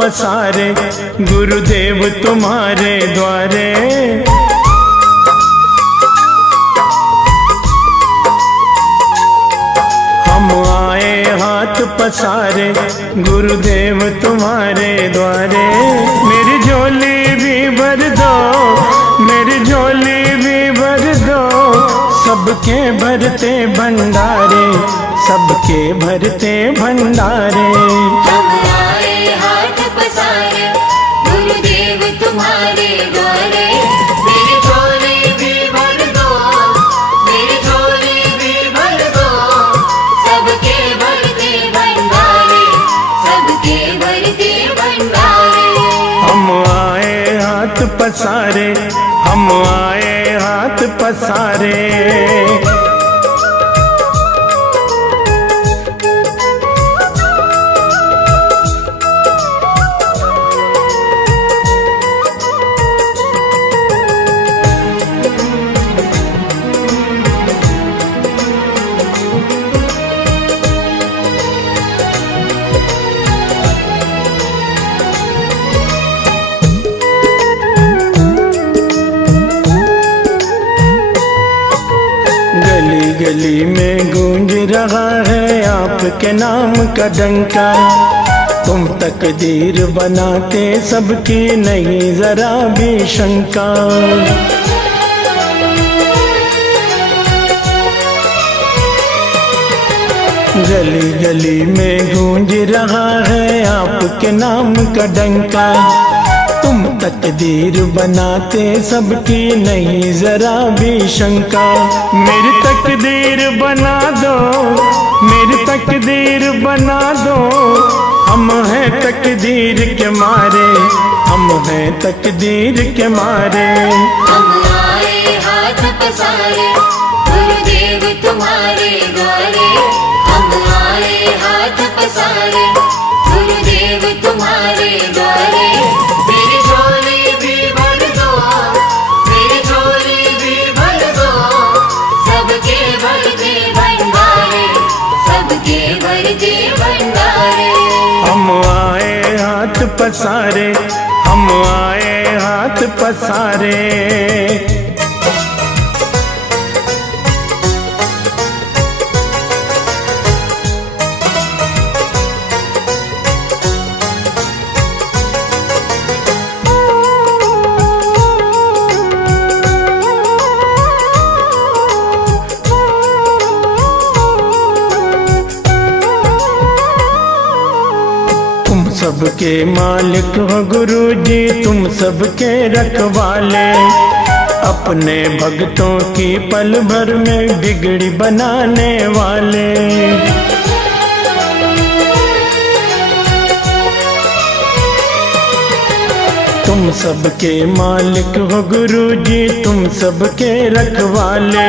पसारे गुरुदेव तुम्हारे द्वारे। हम आए हाथ पसारे गुरुदेव तुम्हारे द्वारे। मेरी झोली भी भर दो, मेरी झोली भी भर दो, सबके भरते भंडारे, सबके भरते भंडारे। हम आए हाथ पसारे गुरुदेव तुम्हारे द्वारे। मेरी झोली भी भर दो, मेरी झोली भी भर दो, सबके भरते भंडारे, सबके भरते भंडारे। हम आए हाथ पसारे, हम आए हाथ पसारे। गली गली में गूंज रहा है आपके नाम का डंका। तुम तकदीर बनाते सबकी नहीं जरा भी शंका। गली गली में गूंज रहा है आपके नाम का डंका। तुम तकदीर बनाते सबकी नहीं जरा भी शंका। मेरी तकदीर बना दो, मेरी तकदीर बना दो, हम हैं तकदीर के मारे, हम हैं तकदीर के मारे। हम आए हाथ पसारे गुरुदेव तुम्हारे द्वारे। हम आए हाथ पसारे गुरुदेव तुम्हारे द्वारे। मेरी झोली भी भर दो, मेरी झोली भी भर दो, सबके भरते भंडारे, सबके भरते भंडारे। हम आए हाथ पसारे, हम आए हाथ पसारे। सबके मालिक हो गुरु जी, तुम सबके रखवाले। अपने भक्तों की पल भर में बिगड़ी बनाने वाले। तुम सबके मालिक हो गुरु जी, तुम सबके रखवाले।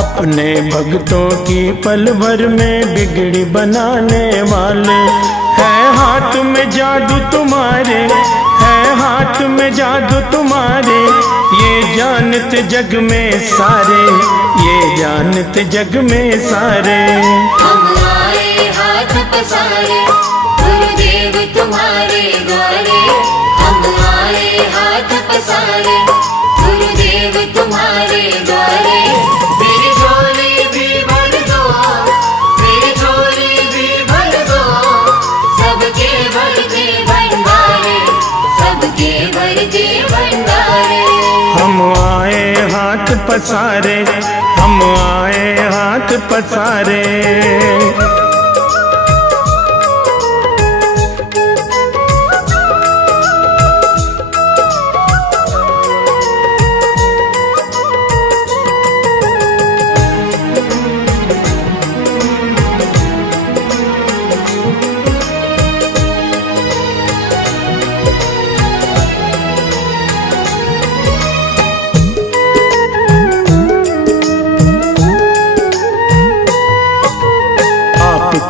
अपने भक्तों की पल भर में बिगड़ी बनाने वाले। है हाथ में जादू तुम्हारे, है हाथ में जादू तुम्हारे, ये जानते जग में सारे, ये जानते जग में सारे। हम आए हाथ पसारे गुरुदेव तुम्हारे द्वारे। हम आए हाथ पसारे गुरुदेव तुम्हारे द्वारे। मेरी झोली भी भर दो, मेरी झोली भी भर दो, सबके भरते भंडारे, सबके भरते भंडारे। हम आए हाथ पसारे, हम आए हाथ पसारे।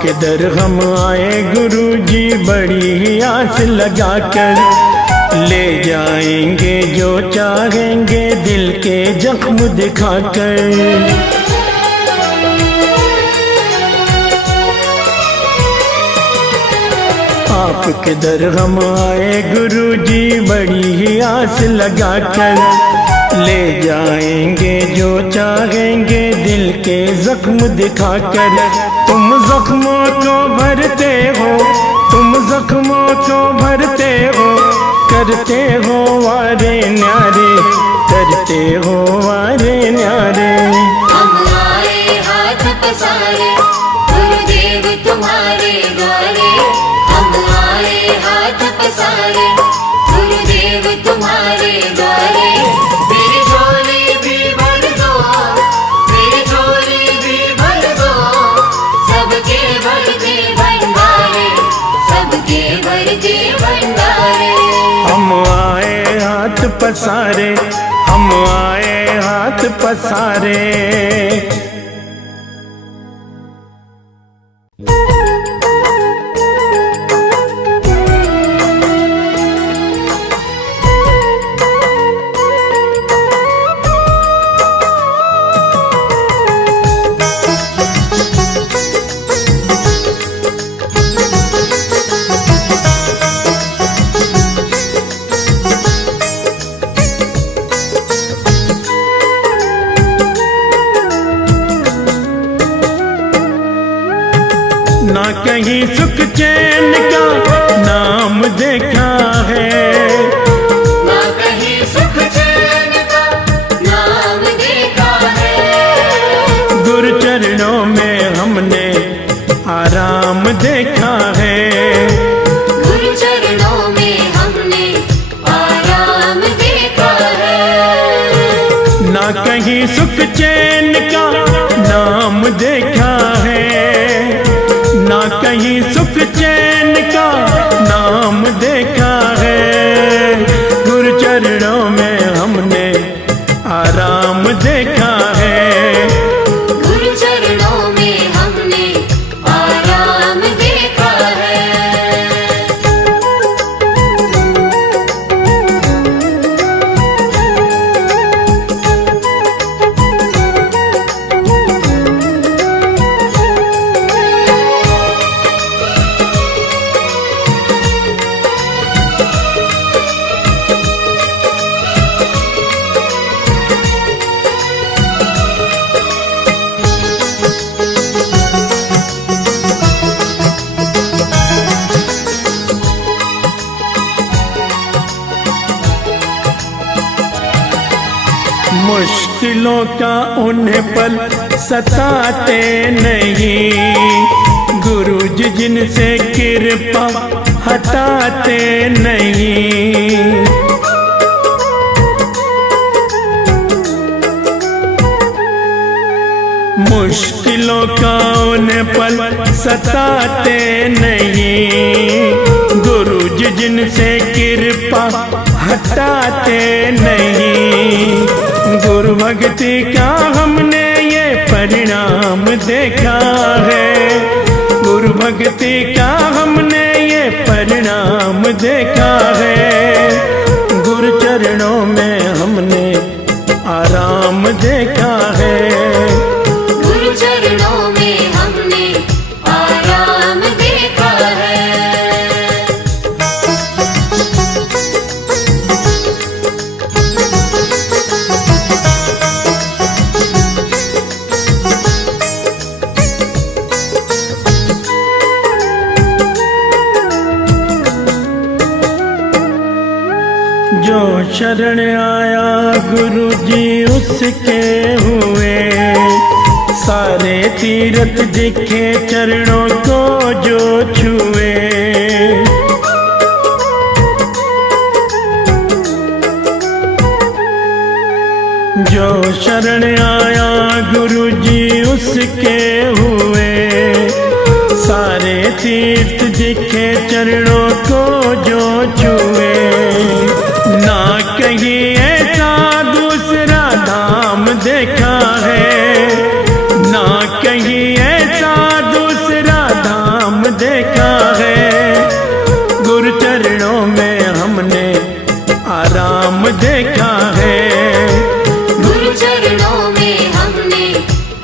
के दर हम आए गुरु जी, बड़ी ही आस लगाकर। ले जाएंगे जो चाहेंगे दिल के जख्म दिखाकर। आपके दर हम आए गुरुजी बड़ी ही आस लगा कर। ले जाएंगे जो चाहेंगे दिल के जख्म दिखाकर। तुम जख्मों को भरते हो, तुम जख्मों को भरते हो, करते हो वारे न्यारे, करते हो वारे न्यारे। हम आए हाथ पसारे गुरुदेव तुम्हारे द्वारे। हम आए हाथ पसारे गुरुदेव तुम्हारे द्वारे। मेरी झोली भी भर दो, मेरी झोली भी भर दो, सबके भरते भंडारे, सबके भरते भंडारे। हम आए हाथ पसारे, हम आए हाथ पसारे। ना कहीं सुख चैन का नाम देखा है, ना कहीं सुख चैन का नाम देखा है। गुरु चरणों में हमने आराम देखा है, गुरु चरणों में हमने आराम देखा है। ना कहीं सुख चैन का नाम देखा है, ना कहीं सुख चैन का नाम देखा है। गुरु चरणों में हमने आराम देखा है, गुरु चरणों में हमने आराम देखा है। मुश्किलों का उन्हें पल सताते नहीं, गुरु जी जिनसे कृपा हटाते नहीं। मुश्किलों का उन्हें पल सताते नहीं, गुरु जी जिनसे कृपा हटाते नहीं। गुरु भक्ति का हमने ये परिणाम देखा है, गुरु भक्ति का हमने ये परिणाम देखा है। गुरु चरणों में हमने आराम देखा है, गुरु चरणों में हमने आराम देखा है। जो शरण आया गुरु जी उसके हुए, सारे तीरथ दिखे चरणों को जो छुए। जो शरण आया गुरु जी उसके हुए, सारे तीर्थ दिखे चरणों को जो छुए। ना कहीं ऐसा दूसरा धाम देखा है, ना कहीं ऐसा दूसरा धाम देखा है। गुरु चरणों में हमने आराम देखा है, गुरु चरणों में हमने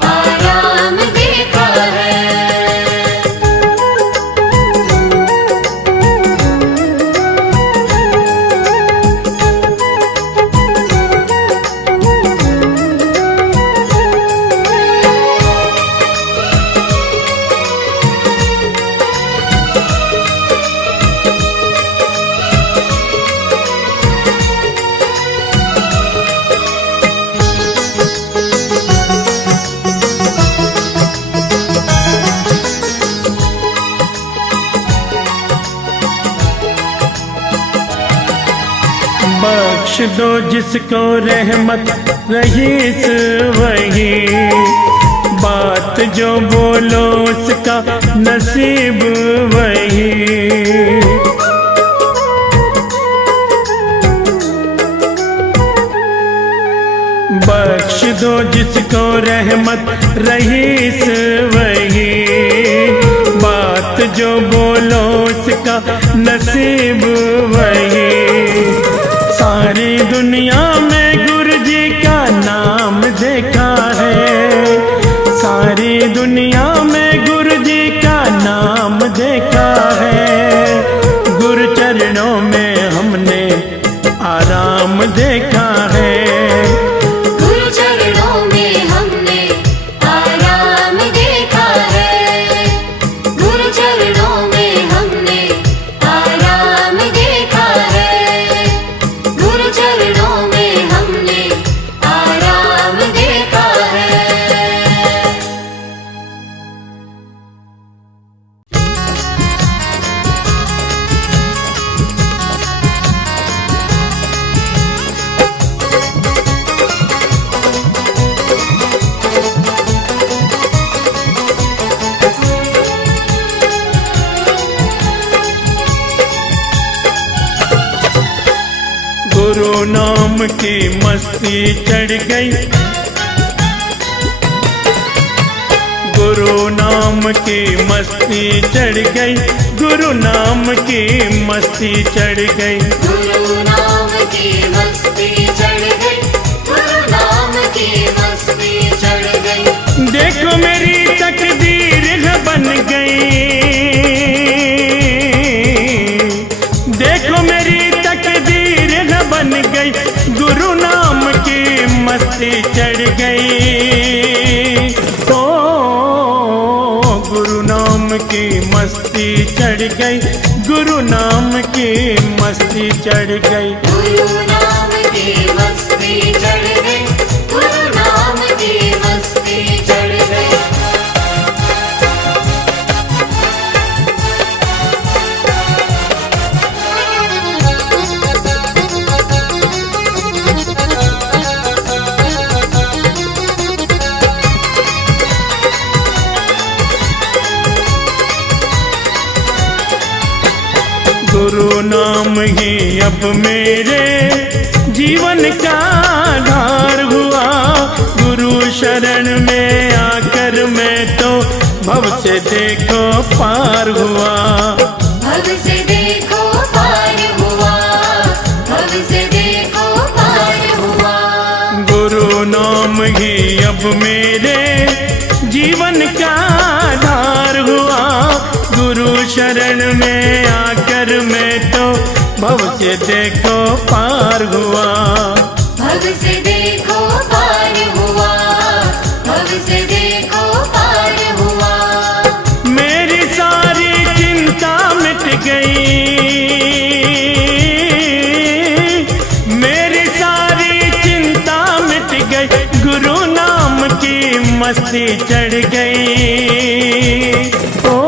आराम देखा है। बख्श दो जिसको रहमत रहीस वही, बात जो बोलो उसका नसीब वही। बख्श दो जिसको रहमत रहीस वही, बात जो बोलो उसका नसीब वही। सारी दुनिया में गुरु जी का नाम देखा है, सारी दुनिया में गुरु जी का नाम देखा है। गुरु चरणों में हमने आराम देखा है, गुरु चरणों में हमने आराम देखा है, गुरु चरणों में हमने आराम देखा है, गुरु चरणों में हमने आराम देखा है। गुरु नाम की मस्ती चढ़ गई, गुरु नाम की मस्ती चढ़ गई, गुरु नाम की मस्ती चढ़ गई। गुरु नाम की मस्ती चढ़ गई, गुरु नाम की मस्ती चढ़ गई। देखो मेरी तकदीर बन गई, देखो मेरी तकदीर बन गई, गुरु नाम की मस्ती चढ़ गई। ओ गुरु नाम की मस्ती चढ़ गई, गुरु नाम की मस्ती चढ़ गई। गुरु नाम की मस्ती चढ़ गई, गुरु नाम की मस्ती चढ़ गई। गुरु नाम ही अब मेरे जीवन का आधार हुआ, गुरु शरण में आकर मैं तो भव से देखो पार हुआ, भव से देखो पार हुआ, भव से देखो पार हुआ। गुरु नाम ही अब मेरे जीवन का आधार हुआ, गुरु शरण में आकर मैं तो भव से देखो पार हुआ, भव से देखो पार हुआ, भव से देखो पार हुआ। मेरी सारी चिंता मिट गई, मेरी सारी चिंता मिट गई, गुरु नाम की मस्ती चढ़ गई। ओ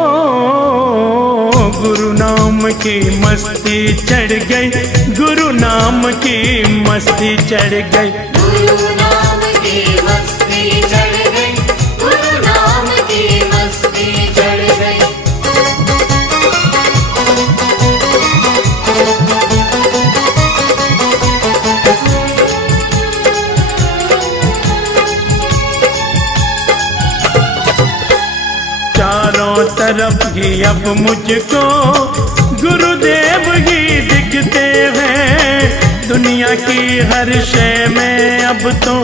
गुरु नाम की मस्ती चढ़ गई, गुरु नाम की मस्ती चढ़ गई। गुरु नाम की मस्ती चढ़ गई, गुरु नाम की मस्ती चढ़ गई। चारों तरफ ही अब मुझको गुरुदेव ही दिखते हैं, दुनिया की हर शय में अब तो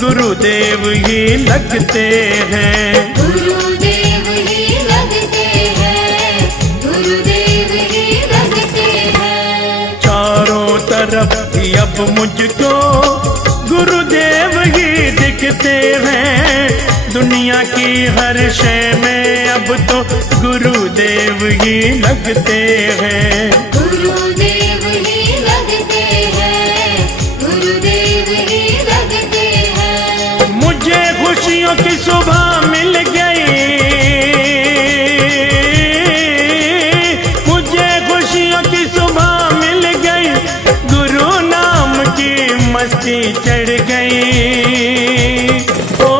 गुरुदेव ही लगते हैं, गुरुदेव ही लगते हैं, गुरुदेव ही लगते हैं। चारों तरफ ही अब मुझको गुरुदेव ही दिखते हैं, दुनिया की हर शय में अब तो गुरुदेव ही लगते हैं, गुरुदेव ही लगते हैं, गुरुदेव ही लगते हैं। मुझे खुशियों की सुबह मिल गई, मुझे खुशियों की सुबह मिल गई, गुरु नाम की चढ़ गई। ओ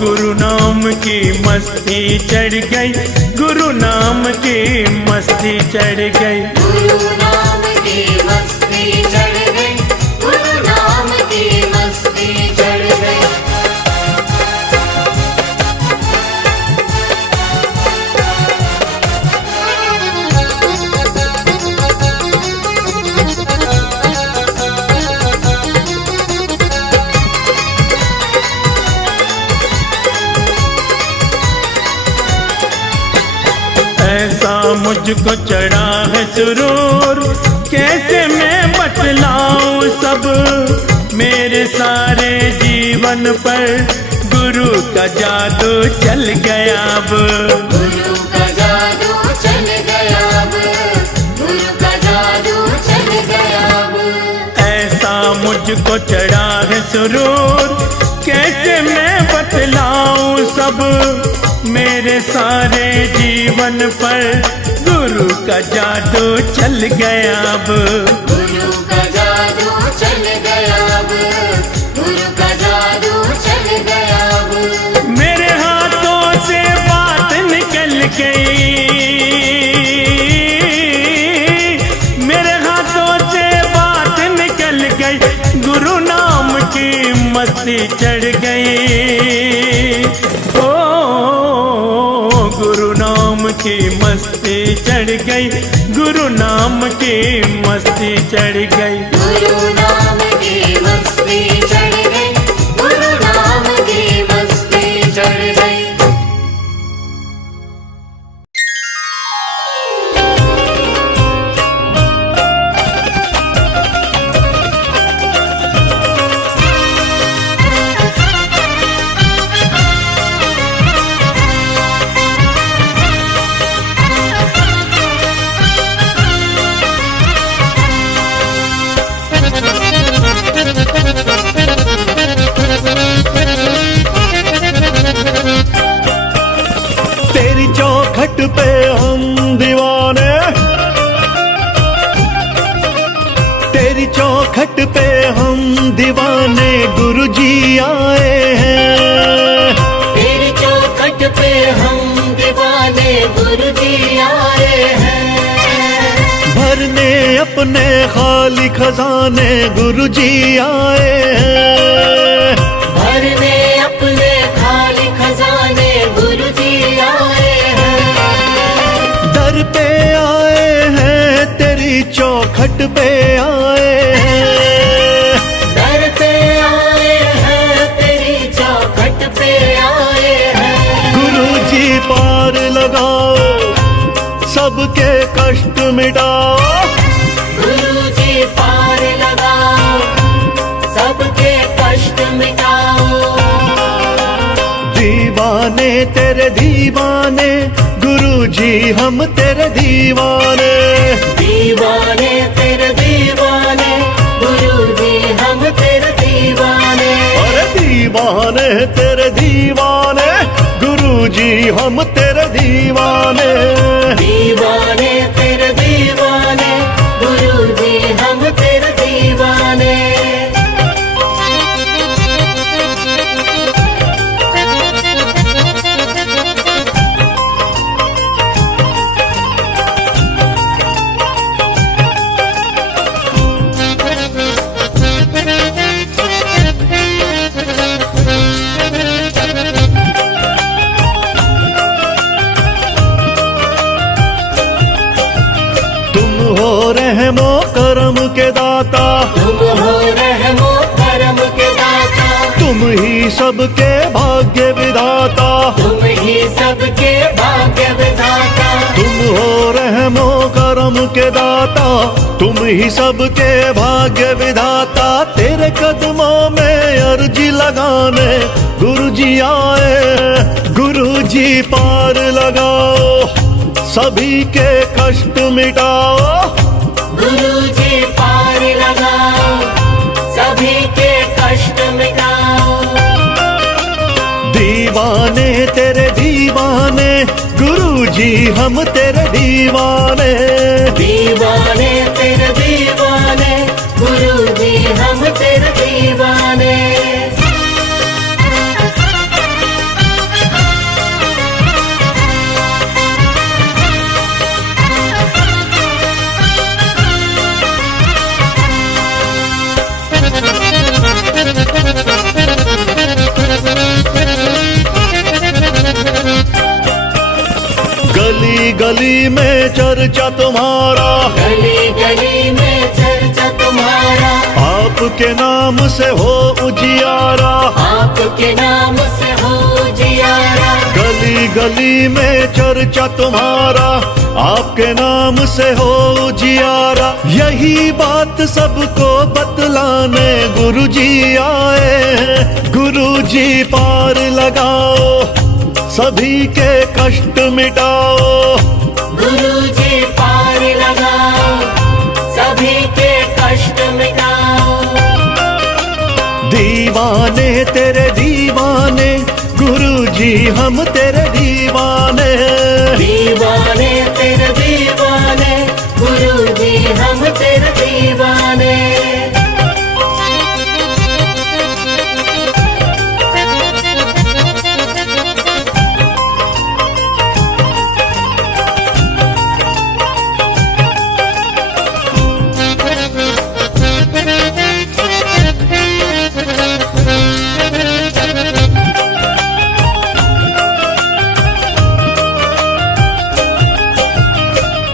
गुरु नाम की मस्ती चढ़ गई, गुरु नाम की मस्ती चढ़ गई। गुरु नाम की मस्ती चढ़ गई, गुरु नाम की मस्ती चढ़ गई। ऐसा मुझको चढ़ा है सुरूर, कैसे मैं बतलाऊं सब। मेरे सारे जीवन पर गुरु का जादू चल गया अब। गुरु का जादू चल गया अब, गुरु का जादू चल गया अब। ऐसा मुझको चढ़ा है सुरूर, कैसे मैं बतलाऊं सब। मेरे सारे जीवन पर गुरु का जादू चल गया अब। गुरु का जादू चल गया अब, गुरु का जादू चल गया अब। मेरे हाथों से बात निकल गई, मेरे हाथों से बात निकल गई। गुरु नाम की मस्ती चढ़ गई। ओ गुरु नाम की मस्ती चढ़ गई, गुरु नाम की मस्ती चढ़ गई। गुरु नाम की मस्ती चढ़ गई, गुरु नाम की मस्ती चढ़ गई। तेरी चौखट पे हम दीवाने, तेरी चौखट पे हम दीवाने, गुरुजी आए हैं। तेरी चौखट पे हम दीवाने, गुरुजी आए हैं। भरने अपने खाली खजाने, गुरुजी आए हैं। भरने अपने खाली खजाने, गुरुजी आए हैं। दर पे आए हैं, तेरी चौखट पे आए हैं। दर पे आए हैं, तेरी चौखट पे आए हैं। गुरुजी पार लगाओ, सबके कष्ट मिटाओ। गुरुजी पार लगाओ, सबके कष्ट मिटाओ। दीवाने तेरे दीवाने, गुरुजी हम तेरे दीवाने। दीवाने तेरे दीवाने, गुरुजी हम तेरे दीवाने। अरे दीवाने तेरे दीवाने, गुरुजी हम तेरे दीवाने। दीवाने तेरे दीवाने, गुरुजी हम तेरे दीवाने। रहमो करम के दाता, तुम हो रहमो करम के दाता। तुम ही सबके भाग्य विधाता। तुम ही सबके भाग्य विधाता। तुम हो रहमो करम के दाता, तुम ही सबके भाग्य विधाता। तेरे कदमों में अर्जी लगाने गुरुजी आए। गुरुजी पार लगाओ, सभी के कष्ट मिटाओ। गुरुजी पार लगाओ, सभी के कष्ट मिटाओ। दीवाने तेरे दीवाने, गुरुजी हम तेरे दीवाने। दीवाने तेरे दीवाने, गुरुजी हम गली में चर्चा तुम्हारा, गली गली में चर्चा तुम्हारा, आपके नाम से हो उजियारा, आपके नाम से हो जियारा। गली गली में चर्चा तुम्हारा, आपके नाम से हो उजियारा। यही बात सबको बतलाने गुरुजी आए हैं। गुरुजी पार लगाओ, सभी के कष्ट मिटाओ, गुरुजी पार लगाओ, सभी के कष्ट मिटाओ। दीवाने तेरे दीवाने, गुरुजी हम तेरे दीवाने। दीवाने तेरे दीवाने, गुरुजी हम तेरे दीवाने।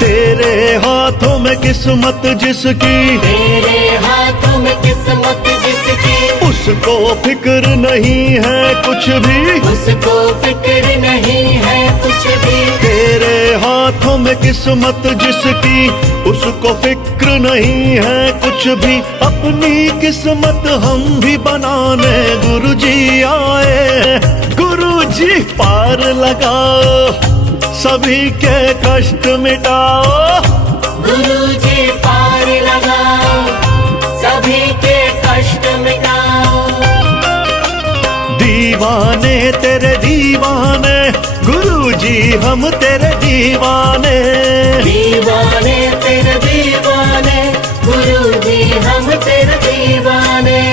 तेरे हाथों में किस्मत जिसकी, तेरे हाथों में किस्मत जिसकी, उसको फिक्र नहीं है कुछ भी, उसको फिक्र नहीं है कुछ भी। तेरे हाथों में किस्मत जिसकी, उसको फिक्र नहीं है कुछ भी। अपनी किस्मत हम भी बनाने गुरुजी आए। गुरुजी पार लगाओ, सभी के कष्ट मिटाओ, गुरुजी पार लगाओ, सभी के कष्ट मिटाओ। दीवाने तेरे दीवाने, गुरुजी हम तेरे दीवाने। दीवाने तेरे दीवाने, गुरुजी हम तेरे दीवाने।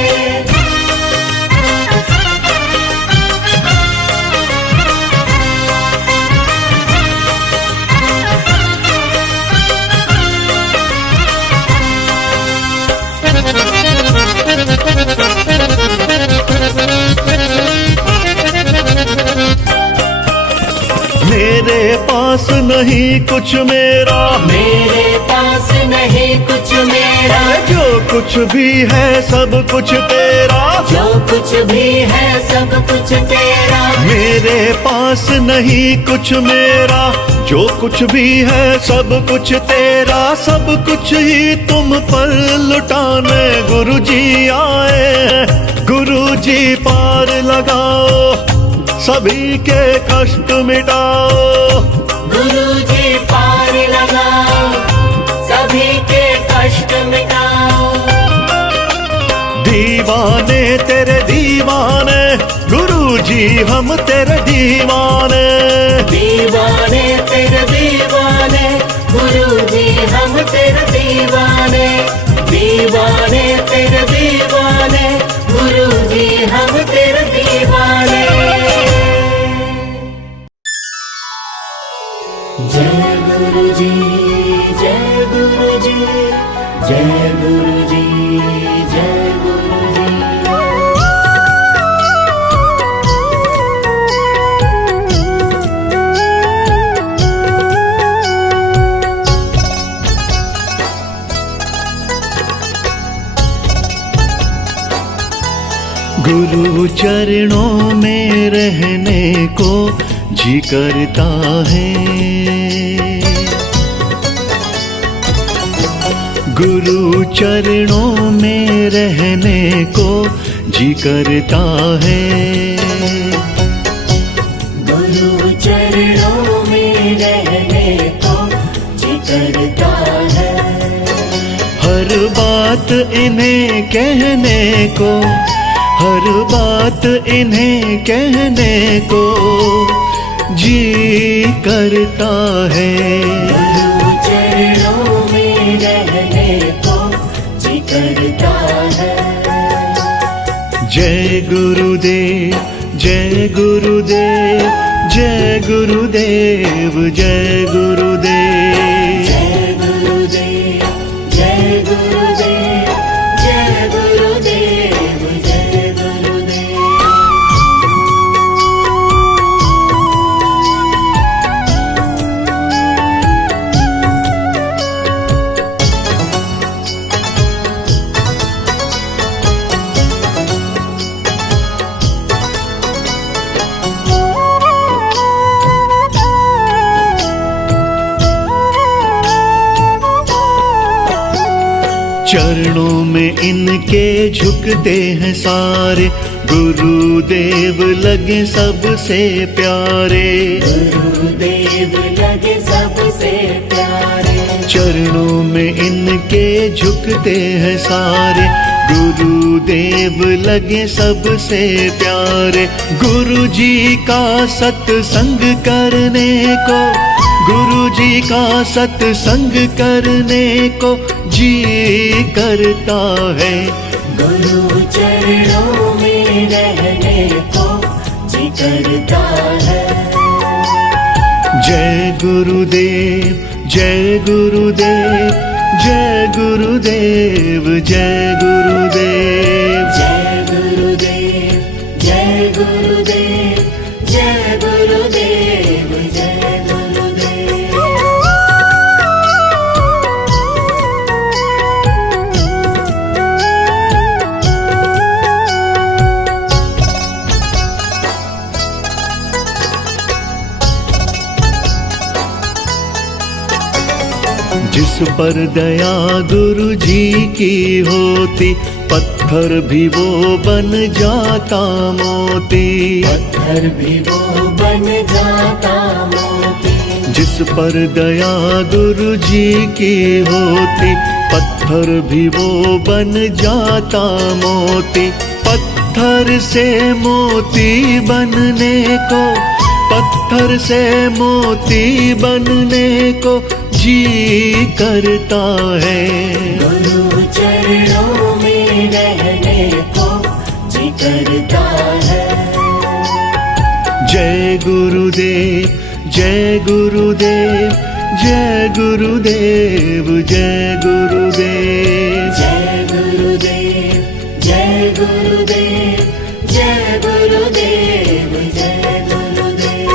मेरे पास नहीं कुछ मेरा, मेरे पास नहीं कुछ मेरा, जो कुछ भी है सब कुछ तेरा, जो कुछ भी है सब कुछ तेरा। मेरे पास नहीं कुछ मेरा, जो कुछ भी है सब कुछ तेरा। सब कुछ ही तुम पर लुटाने गुरुजी आए। गुरुजी पार लगाओ, सभी के कष्ट मिटाओ, गुरुजी पार लगाओ, सभी के कष्ट मिटाओ। दीवाने तेरे दीवाने, गुरुजी हम तेरे दीवाने। दीवाने तेरे दीवाने, गुरुजी हम तेरे दीवाने। दीवाने तेरे दीवाने, गुरुजी हम तेरे दीवाने। जय गुरुजी, जय गुरुजी, जय गुरुजी, जय गुरुजी। गुरु चरणों में रहने को जी करता है। गुरु चरणों में रहने को जी करता है। गुरु चरणों में रहने को जी करता है। हर बात इन्हें कहने को, हर बात इन्हें कहने को जी करता है। गुरु चरणों में रहने को जी करता है। जय गुरुदेव, जय गुरुदेव, जय गुरुदेव, जय गुरुदेव। जय गुरुदेव, जय गुरुदेव, जय गुरुदेव, जय गुरुदेव। चरणों में इनके झुकते हैं सारे, गुरुदेव लगे सबसे प्यारे। गुरुदेव लगे सबसे प्यारे। चरणों में इनके झुकते हैं सारे, गुरुदेव लगे सबसे प्यारे। गुरु जी का सत्संग करने को, गुरु जी का सत्संग करने को जी करता है। गुरु चरणों में रहने को जी करता है। जय गुरुदेव, जय गुरुदेव, जय गुरुदेव, जय गुरुदेव। जय गुरुदेव, जय गुरुदेव, जय गुरुदेव, जय गुरुदेव। जिस पर दया गुरु जी की होती, पत्थर भी वो बन जाता मोती। पत्थर भी वो बन जाता मोती। जिस पर दया गुरु जी की होती, पत्थर भी वो बन जाता मोती। पत्थर से मोती बनने को, पत्थर से मोती बनने को जी करता है। गुरु चरणों में रहने को जी करता है। जय गुरुदेव, जय गुरुदेव, जय गुरुदेव, जय गुरुदेव। जय गुरुदेव, जय गुरुदेव, जय गुरुदेव, जय गुरुदेव।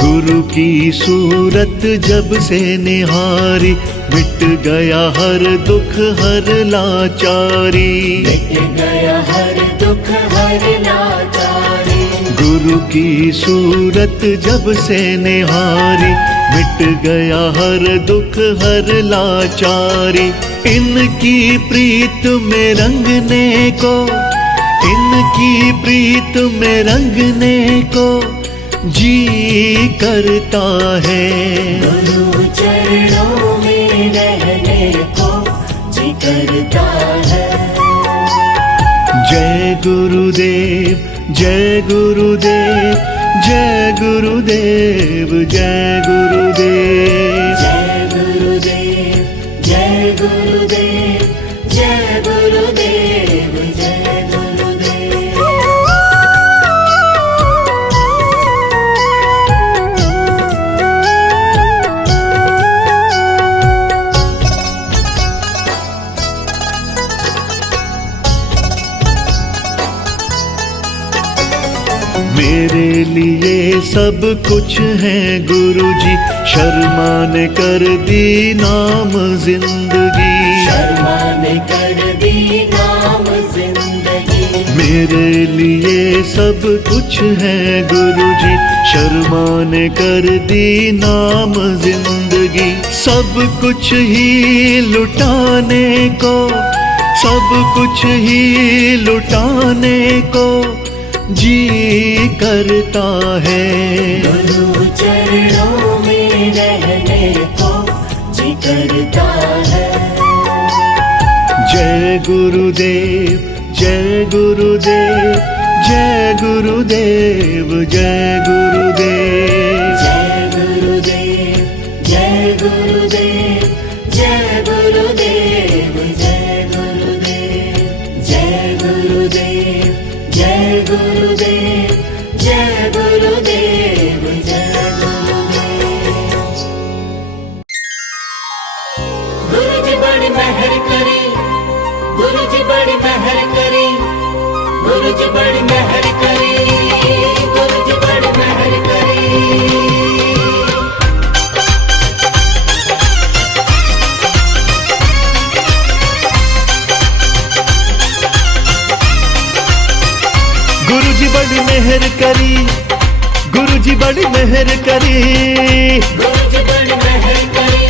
गुरु की सूरत जब से निहारी, मिट गया हर दुख हर लाचारी। मिट गया हर दुख हर लाचारी। गुरु की सूरत जब से निहारी, मिट गया हर दुख हर लाचारी। इनकी प्रीत में रंगने को, इनकी प्रीत में रंगने को जी करता है। गुरु चरणों में रहने को जी करता है। जय गुरुदेव, जय गुरुदेव, जय गुरुदेव, जय गुरुदेव। जय गुरुदेव, जय गुरुदेव, जय गुरुदेव, जय गुरुदेव। मेरे लिए सब कुछ है गुरुजी, शर्मा ने कर दी नाम जिंदगी। शर्मा ने कर दी नाम जिंदगी। मेरे लिए सब कुछ है गुरुजी, शर्मा ने कर दी नाम जिंदगी। सब कुछ ही लुटाने को, सब कुछ ही लुटाने को जी करता है। गुरु चरणों में रहने को जी करता है। जय गुरुदेव, जय गुरुदेव, जय गुरुदेव, जय गुरुदेव। जय गुरुदेव, जय गुरुदेव, जय गुरुदेव, जय गुरुदेव। जय गुरुदेव, जय गुरुदेव, जय गुरुदेव, जय गुरुदेव। गुरु जी बड़ी मेहर करी, गुरु जी बड़ी मेहर करी, गुरु जी बड़ी मेहर करी। मेहर करी, गुरु जी बड़ी मेहर करी। गुरु जी बड़ी मेहर करी,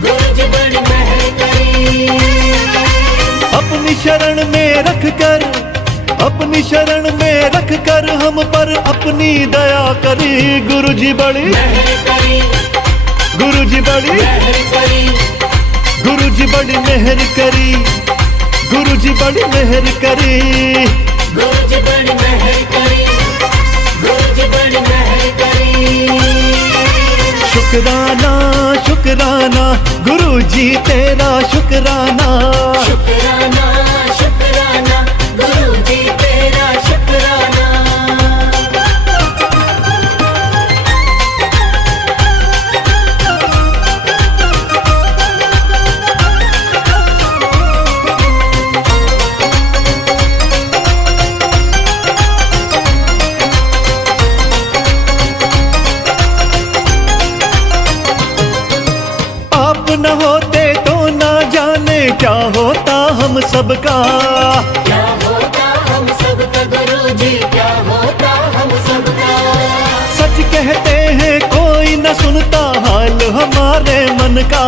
गुरु जी बड़ी मेहर करी। अपनी शरण में रख कर, अपनी शरण में रख कर हम पर अपनी दया करी। गुरु जी बड़ी मेहर करी, गुरु जी बड़ी मेहर करी। गुरु जी बड़ी मेहर करी, गुरु जी बड़ी मेहर करी। गुरु जी बड़ी मेहर करी, गुरु जी बड़ी मेहर करी। शुक्राना शुक्राना गुरु जी तेरा शुक्राना। शुक्राना शुक्राना गुरु जी तेरा शुक्राना। आप न होते तो ना जाने क्या होता हम सबका। क्या होता हम सबका गुरु जी, क्या होता हम सबका। सच कहते हैं कोई न सुनता हाल हमारे मन का।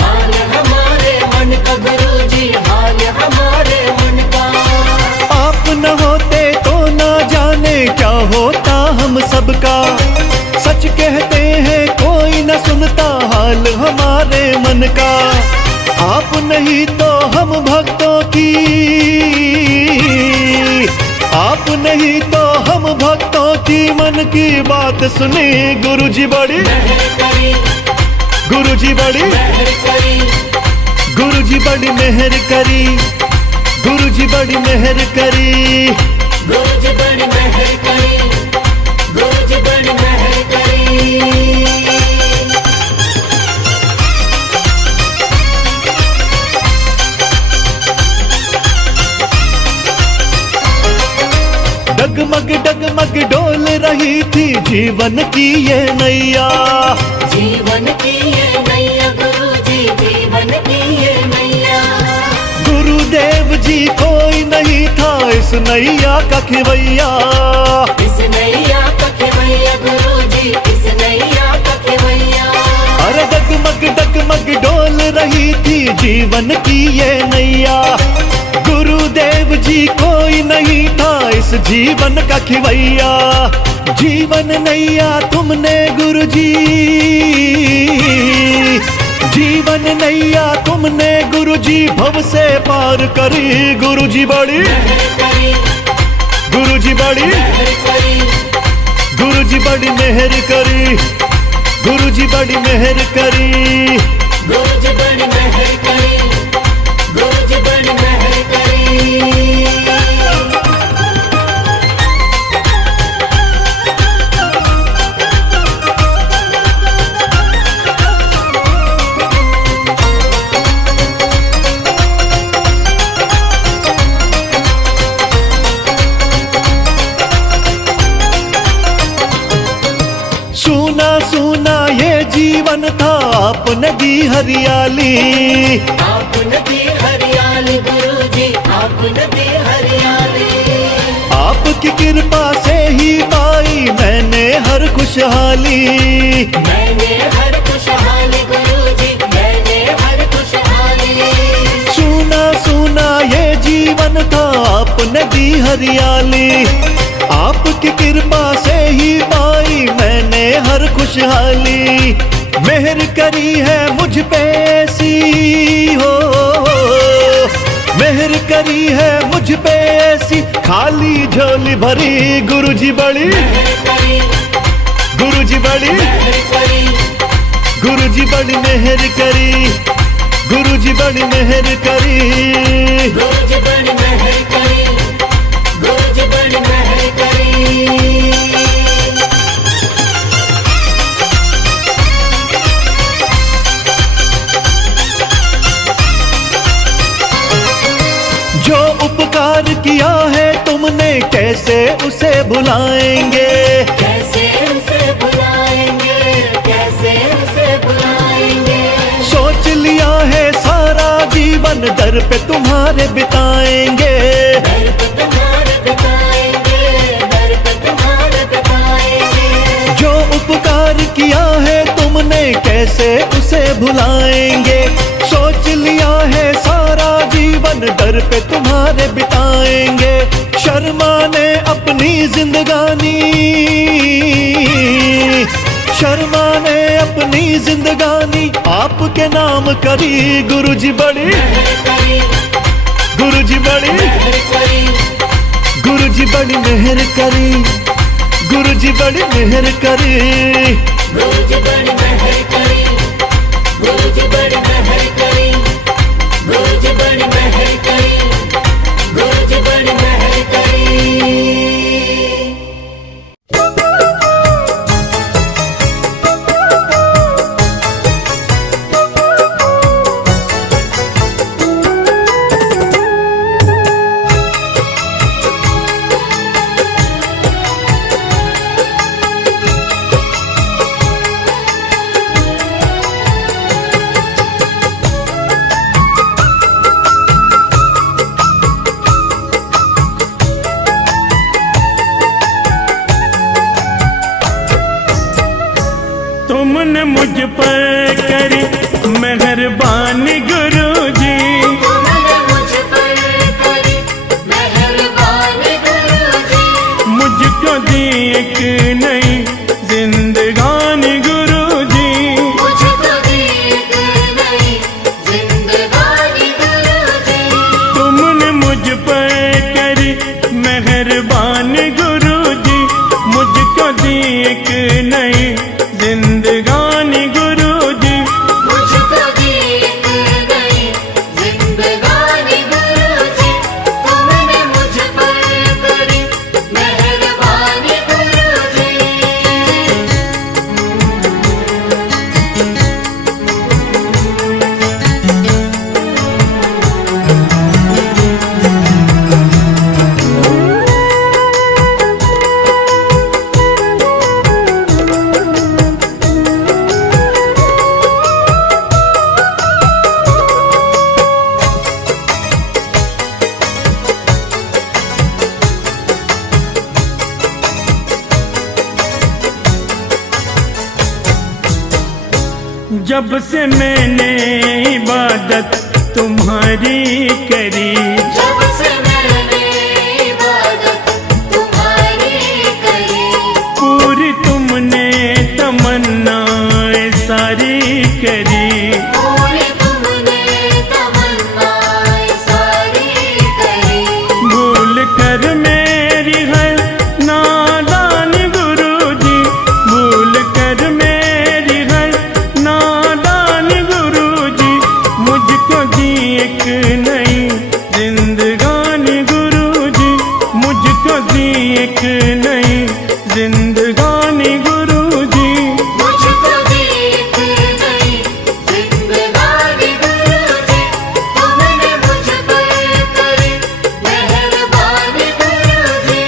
हाल हमारे मन का गुरु जी, हाल हमारे मन का। आप न होते तो ना जाने क्या होता हम सबका। सच कहते हैं कोई न सुनता हाल हमारे मन का। आप नहीं तो हम भक्तों की, आप नहीं तो हम भक्तों की मन की बात सुनी। गुरु जी बड़ी मेहर करी, गुरु जी बड़ी मेहर करी। गुरु जी बड़ी मेहर करी, गुरु जी बड़ी मेहर करी। गुरु जी बड़ी मेहर करी, गुरु जी बड़ी मेहर करी। डगमग डगमग डोल रही थी जीवन की ये नैया। जीवन की ये नैया गुरु जी, जीवन की ये नैया। गुरुदेव जी कोई नहीं था इस नैया का खिवैया। इस नैया का खेवैया गुरु जी, इस नैया का खेवैया। अरे डगमग डगमग डोल रही थी जीवन की ये नैया। गुरुदेव जी कोई नहीं था इस जीवन का खिवैया। जीवन नैया तुमने गुरु जी, जीवन नैया तुमने गुरु जी भव से पार करी। गुरु जी बड़ी मेहर करी, गुरु जी बड़ी मेहर करी। गुरु जी बड़ी मेहर करी, गुरु जी बड़ी मेहर करी। गुरु जी बड़ी मेहर करी, गुरु जी बड़ी मेहर करी। सूना सूना ये जीवन था आपने दी हरियाली। आपने दी हरियाली गुरु जी, आपने दी हरियाली। आपकी कृपा से ही पाई मैंने हर खुशहाली। मैंने हर खुशहाली गुरु जी, मैंने हर खुशहाली। सूना सूना ये जीवन था आपने दी हरियाली। आपकी कृपा से ही पाई मैंने हर खुशहाली। मेहर करी है मुझ पे ऐसी हो, मेहर करी है मुझ पे ऐसी खाली झोली भरी। गुरु जी बड़ी मेहर करी, गुरु जी बड़ी मेहर करी। गुरु जी बड़ी मेहर करी, गुरु जी बड़ी मेहर करी। गुरु जी बड़ी मेहर करी, गुरु जी बड़ी मेहर करी। जो उपकार किया है तुमने कैसे उसे भुलाएंगे। कैसे उसे भुलाएंगे, कैसे उसे भुलाएंगे। सोच लिया है सारा जीवन दर पे तुम्हारे बिताएंगे। दर पे तुम्हारे बिताएंगे, दर उपकार किया है तुमने कैसे उसे भुलाएंगे। सोच लिया है सारा जीवन दर पे तुम्हारे बिताएंगे। शर्मा ने अपनी जिंदगानी, शर्मा ने अपनी जिंदगानी आपके नाम करी। गुरुजी बड़ी, गुरुजी बड़ी, गुरुजी बड़ी मेहर करी, गुरुजी बड़ी मेहर करी। गुरुजी बड़ी मेहर करी, गुरुजी बड़ी मेहर करी, गुरुजी बड़ी मेहर करी, गुरुजी बड़ी मेहर करी। तुमने मुझ पर करी मेहरबानी गुरुजी, तुमने मुझ पर करी मेहरबानी गुरुजी, मुझको दी एक नई जिंदगानी गुरुजी। मुझको दी एक नई जिंदगानी गुरुजी। तुमने मुझ पर करी मेहरबानी गुरुजी, मुझको दी एक नई जिंदगानी गुरुजी। मुझको दी एक नई जिंदगानी गुरुजी। तुमने मुझ पर करी मेहरबानी गुरुजी। जब से मैंने इबादत तुम्हारी करी, जब से मैंने इबादत तुम्हारी करी, पूरी तुमने तमन्नाएं सारी करी। पूरी तुमने तमन्नाएं सारी करी। भूल कर मेरी हर नादान गुरुजी, भूल कर मेरी हर नादान गुरुजी, मुझको दी एक नई जिंदगानी गुरुजी, मुझको दी एक नई जिंदगानी गुरुजी। मुझको दी एक नई जिंदगानी गुरुजी। तुमने मुझ पर करी मेहरबानी गुरुजी।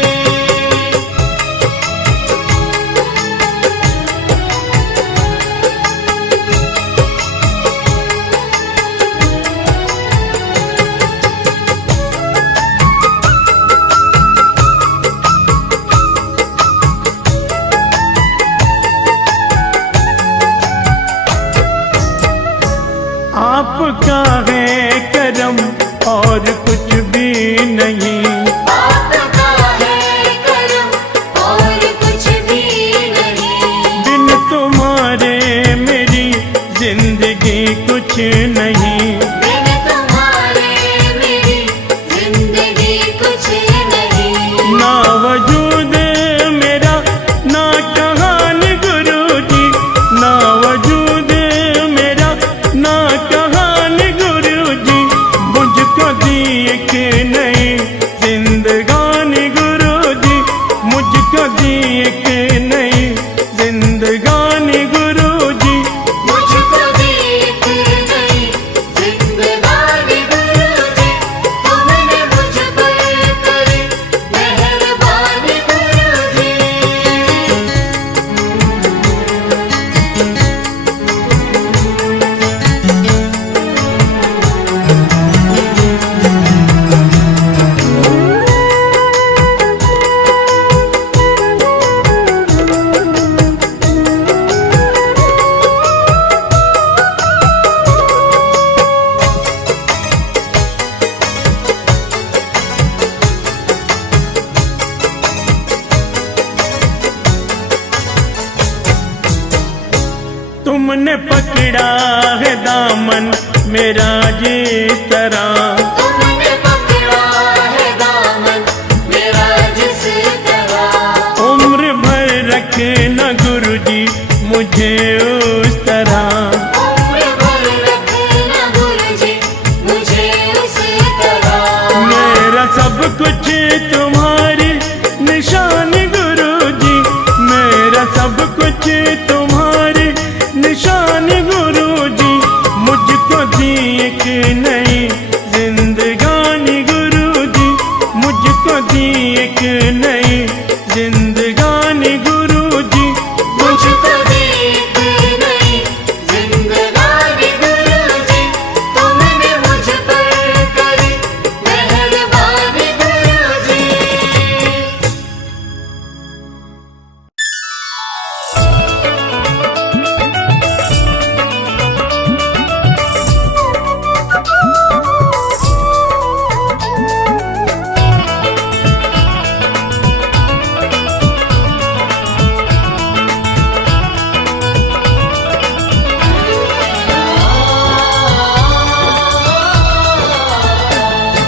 आपका है करम और कुछ भी नहीं, आपका है करम और कुछ भी नहीं। बिन तुम्हारे मेरी जिंदगी कुछ नहीं। बिन तुम्हारे मेरी जिंदगी कुछ नहीं। ना वजूद मेरा ना कहानी गुरुजी, ना वजूद मेरा ना कहानी गुरुजी, मुझको दी एक नई जिंदगानी गुरुजी, मुझको दी एक नई जिंदगानी गुरुजी। मुझको दी एक नई पकड़ा है दामन मेरा जिस तरह, तुमने पकड़ा है दामन मेरा जिस तरह, उम्र भर रखना गुरुजी मुझे उस तरह। उम्र भर रखना गुरुजी मुझे उस तरह। मेरा सब कुछ तुम्हारी निशानी गुरुजी, मेरा सब कुछ तुम्हारी निशानी गुरुजी, मुझको दी एक नई जिंदगानी गुरुजी, मुझको दी एक नई जिंदगानी गुरुजी। मुझको दी एक नई जिंदगानी गुरुजी, तुमने मुझ पर करी मेहरबानी गुरुजी।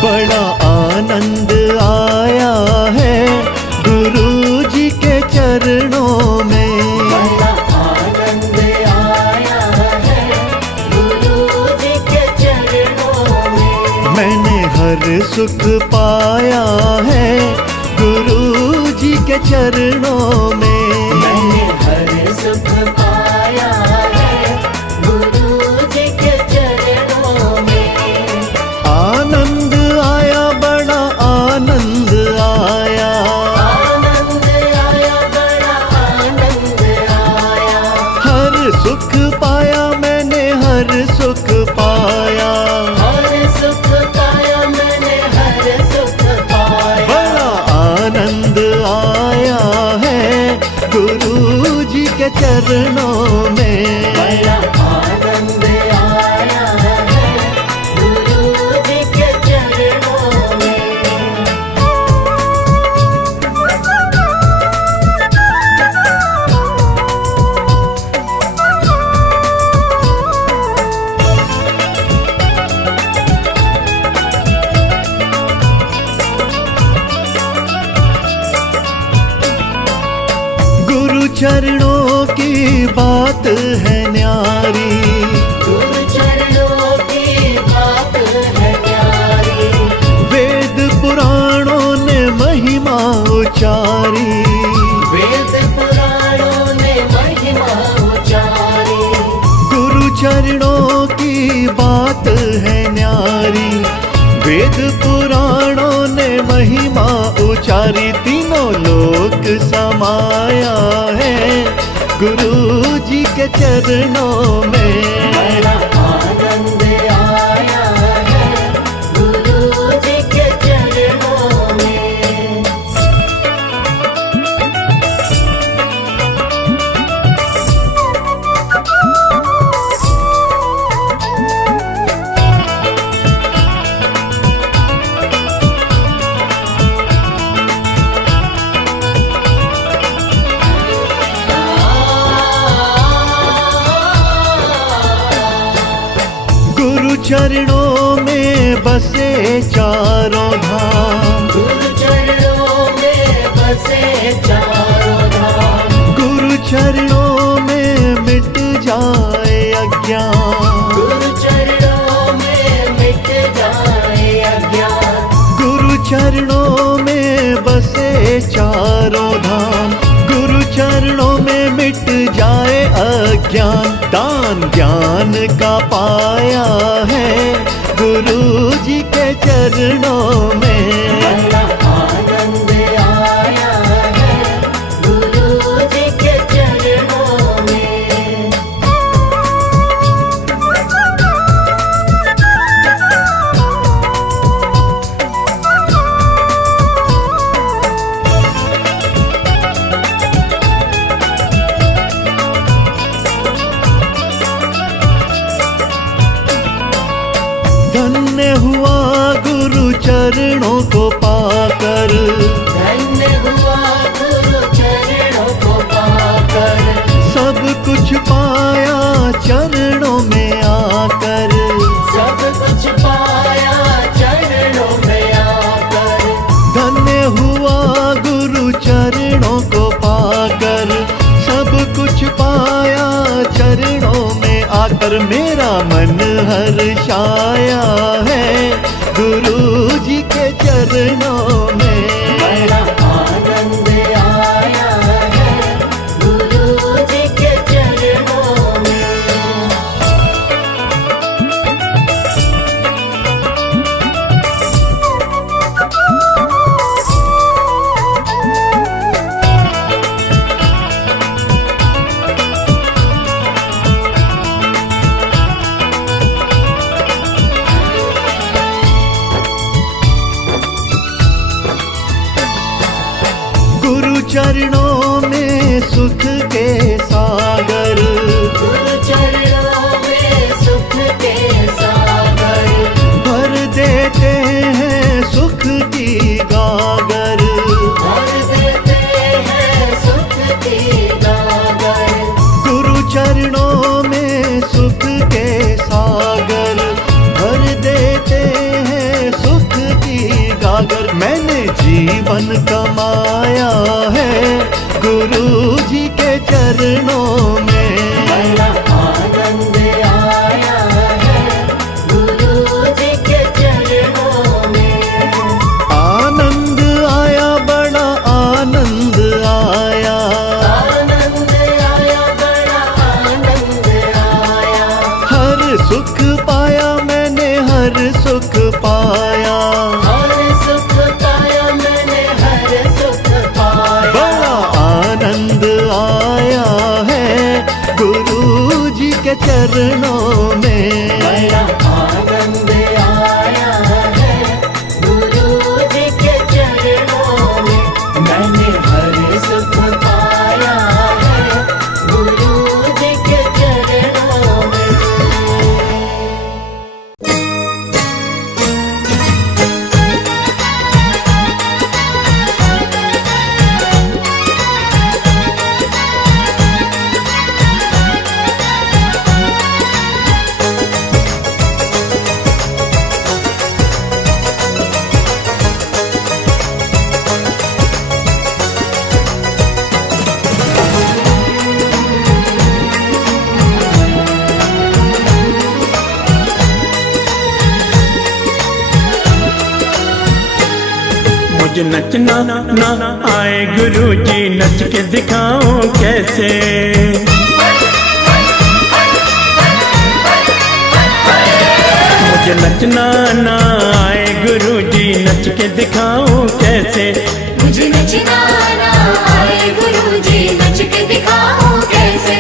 बड़ा आनंद आया है गुरु जी के चरणों में, बड़ा आनंद आया है गुरुजी के चरणों में। मैंने हर सुख पाया है गुरु जी के चरणों में। मैंने हर सुख पाया है गुरुजी के चरणों में। आनंद आया, बड़ा आनंद आया, आनंद आया, बड़ा आनंद आया। हर सुख पाया मैंने, हर सुख पाया, हर सुख पाया मैंने, हर सुख पाया। बड़ा आनंद आया है गुरु जी के चरणों में। बड़ा आनंद आया है गुरुजी के चरणों में। गुरु चरणों की बात है न्यारी, गुरु चरणों की बात है प्यारी। वेद पुराणों ने महिमा उचारी, वेद पुराणों ने महिमा उचारी। गुरु चरणों की बात है न्यारी, वेद पुराणों ने महिमा उचारी। तीनों लोक समाया है गुरु जी के चरणों में। बड़ा आनंद आया है गुरुजी के चरणों में। गुरु चरणों में बसे चारों धाम, गुरु चरणों में बसे चारों धाम। गुरु चरणों में मिट जाए अज्ञान, गुरु चरणों में मिट जाए अज्ञान। गुरु चरणों में बसे चारों धाम, गुरु चरणों में मिट जाए अज्ञान। दान ज्ञान का पाया है गुरु जी के चरणों में। बड़ा आनंद आया है गुरुजी के चरणों में। धन्य हुआ गुरु चरणों को पाकर, धन्य हुआ गुरु चरणों को पाकर। सब कुछ पाया चरणों मन हर्षाया है गुरु जी के चरणों में। बड़ा आनंद आया है गुरु जी के चरणों में। गुरु चरणों में सुख के सागर, गुरु चरणों में सुख के सागर, भर देते हैं सुख की गागर। भर देते हैं सुख की गागर। गुरु चरणों में सुख के सागर, भर देते हैं सुख की गागर। मैंने जीवन कमाया है गुरु जी के चरणों में। बड़ा आनंद आया है गुरु जी के चरणों में। आनंद आया, बड़ा आनंद आया। आनंद आया, बड़ा आनंद आया। हर सुख पाया मैंने, हर सुख पाया। हर सुख पाया मैंने, हर सुख पाया। बड़ा आनंद आया है गुरु जी के चरणों में। बड़ा आनंद आया है गुरु जी के चरणों में। मैंने हर सुख पाया है गुरु जी के चरणों में। मुझे नचना ना आए गुरुजी, नच के दिखाऊं कैसे। मुझे नचना ना आए गुरुजी, नच के दिखाऊं कैसे। मुझे नचना ना आए गुरुजी, नच के दिखाऊं कैसे।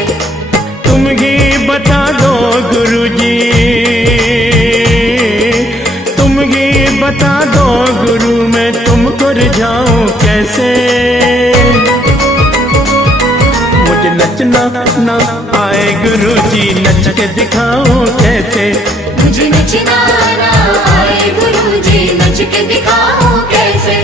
तुम ही बता दो गुरुजी, तुम ही बता दो गुरु, मैं तुमको रिझाऊं कैसे। मुझे नचना ना आए गुरुजी, नच के दिखाऊं कैसे। मुझे नचना ना आए गुरुजी, नच के दिखाऊं कैसे।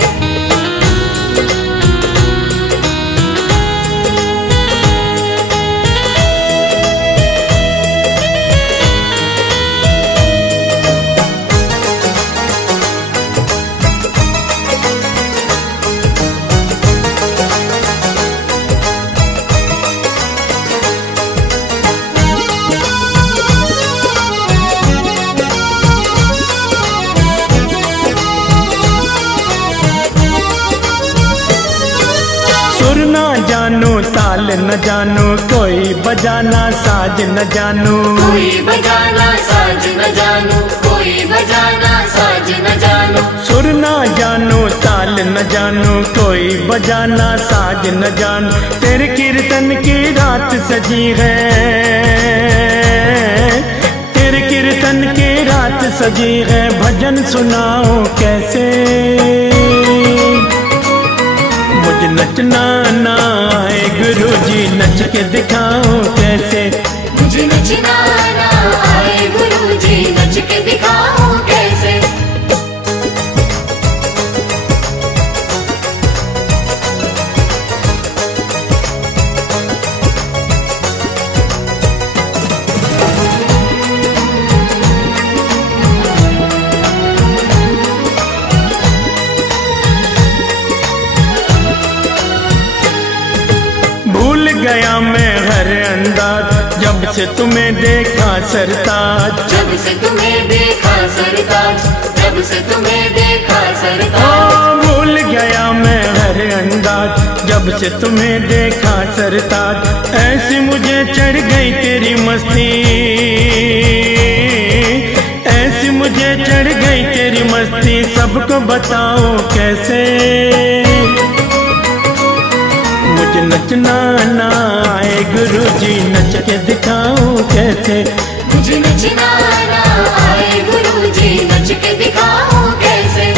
सुर ना जानो, ताल न जानो, कोई बजाना साज न जानो। कोई बजाना साज न जानो, कोई बजाना साज न जानो। सुर ना जानो, ताल न जानो, कोई बजाना साज न जानो। तेरे कीर्तन की रात सजी है, तेरे कीर्तन की रात सजी है, भजन सुनाओ कैसे। मुझे नचना ना आए गुरुजी, नच के दिखाओ कैसे। मुझे नचना ना आए गुरुजी, नच के दिखाऊं कैसे। गया मैं हर अंदाज, जब से तुम्हें देखा सरताज, जब से तुम्हें देखा सरताज, जब से तुम्हें देखा सरताज। ओ भूल गया मैं हर अंदाज, जब से तुम्हें देखा सरताज। ऐसी मुझे चढ़ गई तेरी मस्ती, ऐसी मुझे चढ़ गई तेरी मस्ती, सबको बताओ कैसे। मुझे नचना ना आए गुरुजी, नच के दिखाऊं कैसे। मुझे नचना ना आए गुरुजी, नच के दिखाऊं कैसे।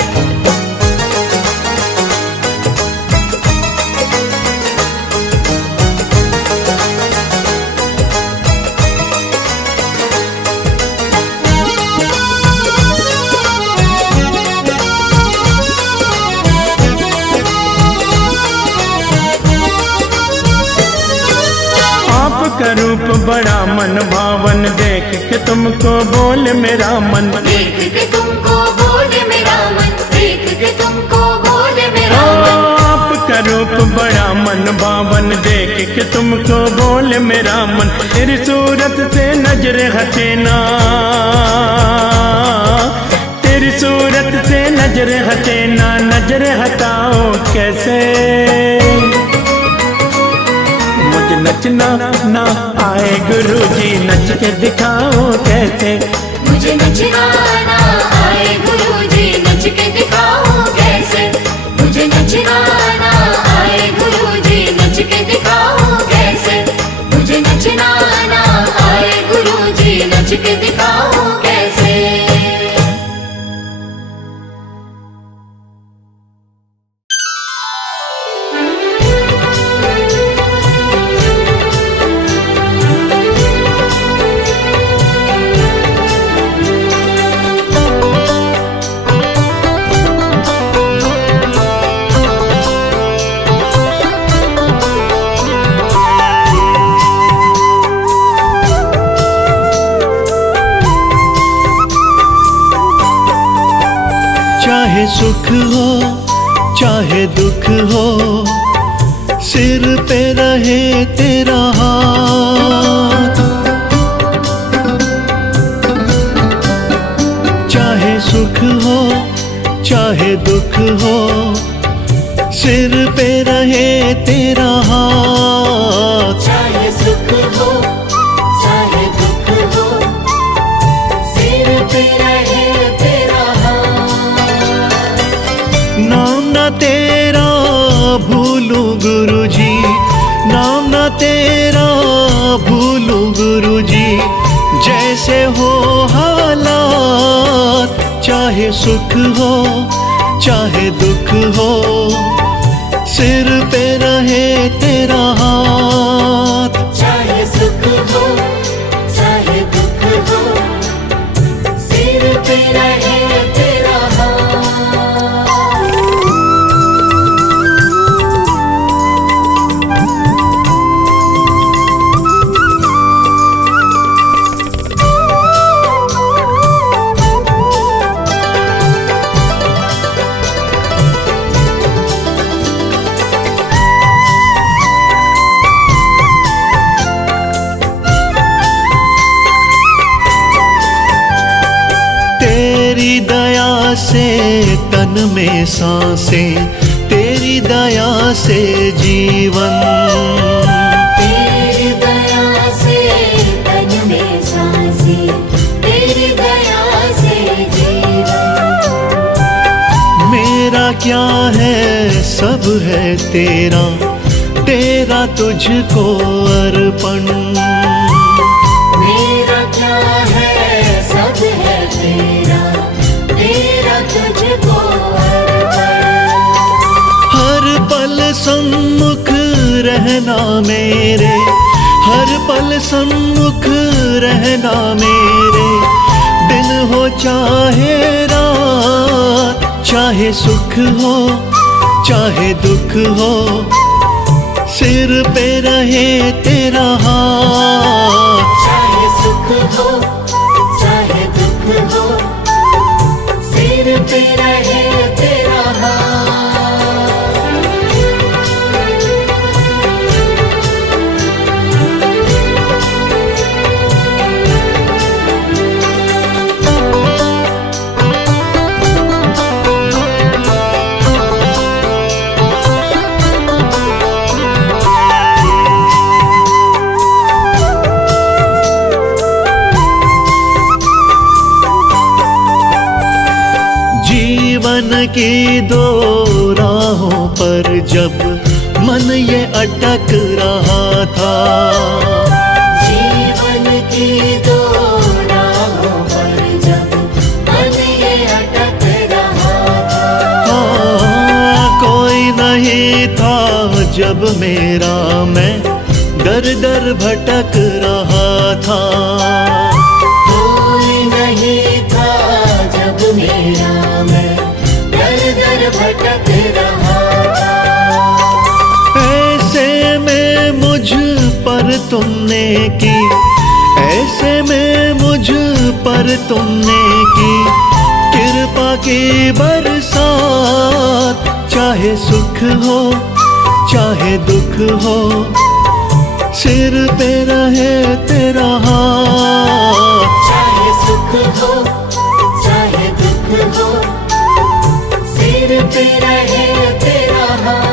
आपका रूप बड़ा मन भावन, देख के तुमको बोल मेरा मन। देख के तुमको बोले मेरा मन, देख के तुमको बोले मेरा मन। आपका रूप बड़ा मन भावन, देख के तुमको बोल मेरा मन। तेरी सूरत से नजर हटे ना, तेरी सूरत से नजर हटे ना, नजर हटाओ कैसे। मुझे नचना ना आए गुरुजी, नच के दिखाओ कैसे। मुझे नचना ना आए गुरुजी, नच के दिखाऊं कैसे। मुझे नचना ना आए गुरुजी, नच के दिखाऊं कैसे। मुझे नचना ना आए गुरुजी, नच के दिखाऊं कैसे। चाहे सुख हो चाहे दुख हो, सिर पे रहे तेरा हाथ। चाहे सुख हो चाहे दुख हो, सिर पे रहे तेरा हाथ। चाहे सुख हो चाहे दुख हो, सिर पे रहे तेरा हाथ। नाम ना तेरा भूलूं गुरुजी, नाम ना तेरा भूलूं गुरुजी। जैसे हो हालात, चाहे सुख हो चाहे दुख हो, सिर पे रहे तेरा हाथ। चाहे सुख हो चाहे दुख हो, सिर पे रहे तेरा हाथ। तेरी दया से तन में सांसें, तेरी दया से जीवन। तेरी दया से तन में सांसें, तेरी दया से जीवन। मेरा क्या है सब है तेरा, तेरा तुझको अर्पण। मेरा क्या है सब है तेरा, तेरा तुझको अर्पण। हर पल सम्मुख रहना मेरे, हर पल सम्मुख रहना मेरे। दिन हो चाहे रात, चाहे सुख हो चाहे दुख हो, सिर पे रहे तेरा हाथ। चाहे सुख हो चाहे दुख हो, सिर पे रहे तेरा हाथ। जीवन की दो राहों पर जब मन ये अटक रहा था, जीवन की दो राहों पर जब मन ये अटक रहा था, कोई नहीं था जब मेरा मैं दर दर भटक रहा था, कोई नहीं था जब मेरा मैं दर दर भटक रहा था। ऐसे में मुझ पर तुमने की, ऐसे में मुझ पर तुमने की कृपा की बरसात, चाहे सुख हो चाहे दुख हो, सिर पे रहे तेरा हाथ, चाहे सुख हो चाहे दुख हो, सिर पे रहे तेरा हाथ।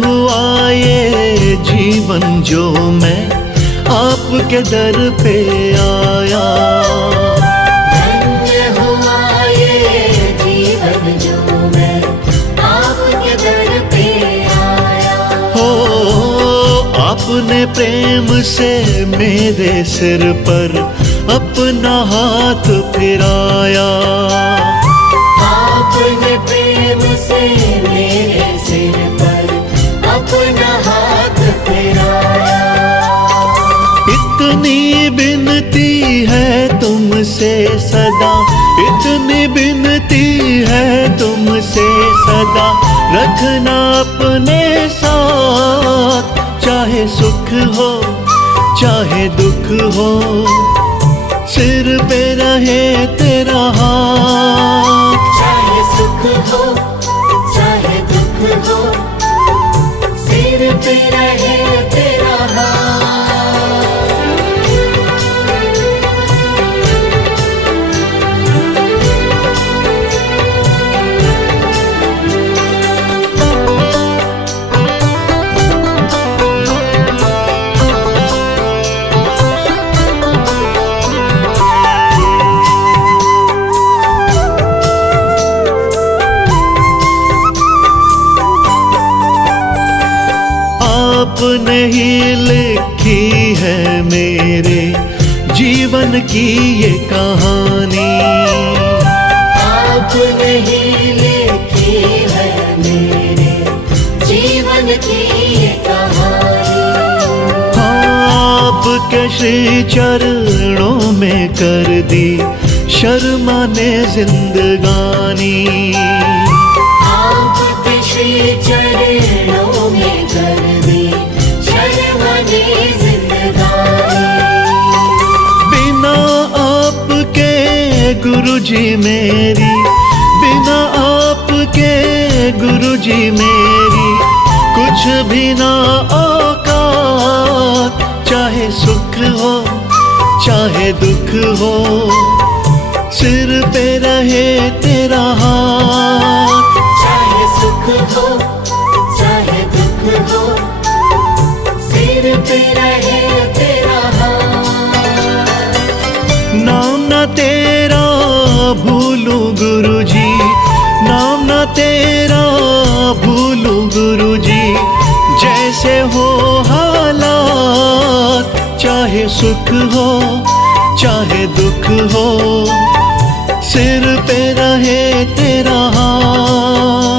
हुआ ये जीवन जो मैं आपके दर पे आया, धन्य हुआ ये जीवन जो मैं आपके दर पे आया। हो आपने प्रेम से मेरे सिर पर अपना हाथ फिराया, आपने प्रेम से मेरे सिर पर अपना हाथ फिराया। इतनी विनती है तुमसे सदा, इतनी विनती है तुमसे सदा, रखना अपने साथ, चाहे सुख हो चाहे दुख हो, सिर पे रहे तेरा हाथ, चाहे सुख हो चाहे दुख हो, सिर पे रहे तेरा हाथ। आपने ही लिखी है मेरे जीवन की ये कहानी, आपने ही लिखी है मेरे जीवन की ये कहानी, आपके श्री चरणों में कर दी शर्मा ने जिंदगानी, आपके श्री चरणों में कर दी शर्मा ने जिंदगानी। बिना आपके गुरुजी मेरी, बिना आपके गुरुजी मेरी कुछ भी ना औकात, चाहे सुख हो चाहे दुख हो, सिर पे रहे तेरा हाथ, चाहे सुख हो चाहे दुख हो, सिर पे रहे तेरा हाथ। नाम ना तेरा भूलूं गुरुजी, नाम ना तेरा भूलूं गुरुजी, जैसे हो हालात, चाहे सुख हो चाहे दुख हो, सिर पे रहे तेरा हाथ।